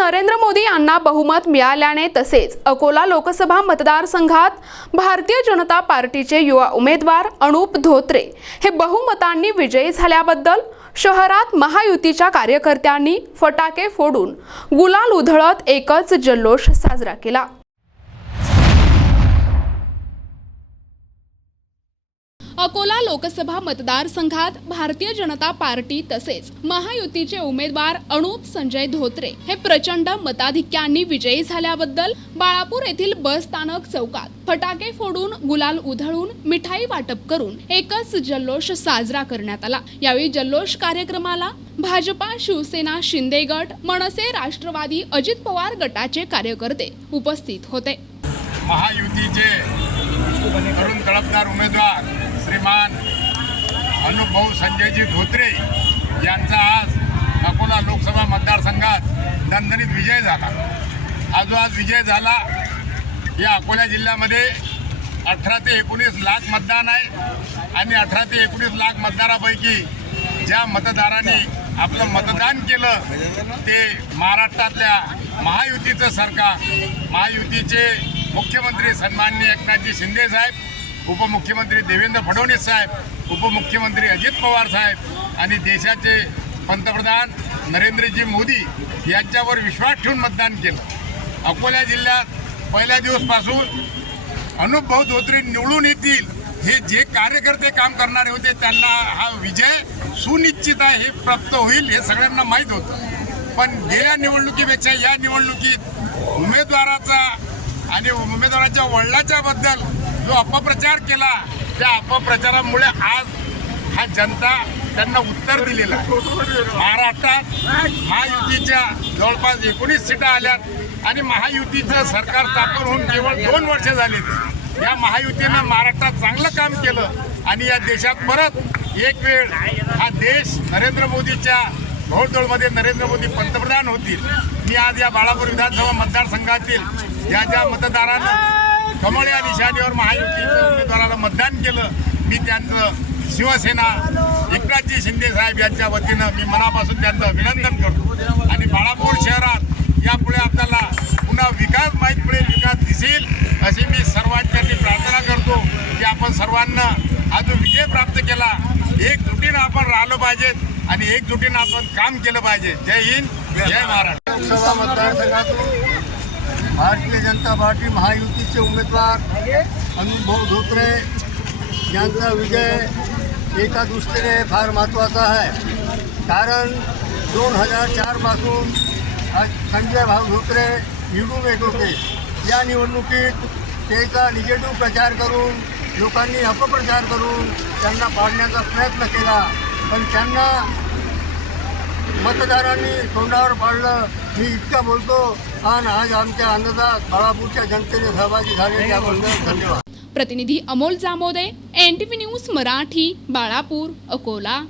नरेंद्र मोदी यांना बहुमत मिळाल्याने तसेच अकोला लोकसभा मतदारसंघात भारतीय जनता पार्टीचे युवा उमेदवार अनुप धोत्रे हे बहुमतांनी विजयी झाल्याबद्दल शहरात महायुतीच्या कार्यकर्त्यांनी फटाके फोडून गुलाल उधळत एकच जल्लोष साजरा केला. अकोला लोकसभा मतदारसंघात भारतीय जनता पार्टी तसेच महायुतीचे उमेदवार अनुप संजय धोत्रे हे प्रचंड मताधिक्यांनी विजयी झाल्याबद्दल बाळापूर येथील बस स्थानक चौकात फटाके फोडून गुलाल उधळून मिठाई वाटप करून एकच जल्लोष साजरा करण्यात आला. यावेळी जल्लोष कार्यक्रमाला भाजपा शिवसेना शिंदे गट मनसे राष्ट्रवादी अजित पवार गटाचे कार्यकर्ते उपस्थित होते. महायुतीचे तरुण उमेदवार श्रीमान अनुभव संजयजी धोत्रे यांचा आज अकोला लोकसभा मतदारसंघात दणदणीत विजय झाला. हा जो आज विजय झाला. या अकोला जिल्ह्यामध्ये अठरा ते एकोणीस लाख मतदान आहे आणि अठरा ते एकोणीस लाख मतदारापैकी ज्या मतदारांनी आपलं मतदान केलं ते महाराष्ट्रातल्या महायुतीचं सरकार महायुतीचे मुख्यमंत्री सन्माननीय एकनाथजी शिंदे साहेब उपमुख्यमंत्री देवेंद्र फडणवीस साहेब उपमुख्यमंत्री अजित पवार साहेब आणि देशाचे पंतप्रधान नरेंद्रजी मोदी यांच्यावर विश्वास ठेवून मतदान केलं. अकोला जिल्ह्यात पहिल्या दिवसपासून अनुभव धोत्रे निवडून येतील हे जे कार्यकर्ते काम करणारे होते त्यांना हा विजय सुनिश्चित आहे हे प्राप्त होईल हे सगळ्यांना माहीत होतं. पण गेल्या निवडणुकीपेक्षा या निवडणुकीत उमेदवाराचा आणि उमेदवाराच्या वडिलाच्या बद्दल जो अपप्रचार केला त्या अपप्रचारामुळे आज हा जनता त्यांना उत्तर दिलेलं आहे. महाराष्ट्रात महायुतीच्या जवळपास एकोणीस सीटा आल्या आणि महायुतीचं सरकार स्थापन होऊन केवळ दोन वर्ष झालीत. या महायुतीनं महाराष्ट्रात चांगलं काम केलं आणि या देशात परत एक वेळ हा देश नरेंद्र मोदीच्या भोवतोळमध्ये नरेंद्र मोदी पंतप्रधान होतील. मी आज या बाळापूर विधानसभा मतदारसंघातील ज्या ज्या मतदारानं कमळ या निशाणीवर महायुतीच्या उमेदवाराला मतदान केलं. मी त्यांचं शिवसेना एकनाथजी शिंदे साहेब यांच्या वतीनं मी मनापासून त्यांचं अभिनंदन करतो. आणि बाळापूर शहरात यापुढे आपल्याला पुन्हा विकास माहीत पडेल विकास दिसेल अशी मी सर्वांच्यासाठी प्रार्थना करतो की आपण सर्वांना हा जो विजय प्राप्त केला. एकजुटीनं आपण राहिलो पाहिजेत आणि एकजुटीनं आपण काम केलं पाहिजे. जय हिंद जय महाराष्ट्र. लोकसभा मतदारसंघातून भारतीय जनता पार्टी महायुतीचे उमेदवार अनुभव धोत्रे यांचा विजय एका दृष्टीने फार महत्त्वाचा आहे. कारण दोन हजार चारपासून संजय भाऊ धोत्रे निवडून येत होते या निवडणुकीत त्याचा निगेटिव्ह प्रचार करून लोकांनी अपप्रचार करून त्यांना पाडण्याचा प्रयत्न केला. पण त्यांना मतदारांनी तोंडावर पाडलं मी इतका बोलतो. आणि आज आमच्या अंदाजात बाळापूरच्या जनतेने सहभागी झाले त्याबद्दल धन्यवाद. प्रतिनिधी Amol Jamode N T news Marathi Balapur Akola.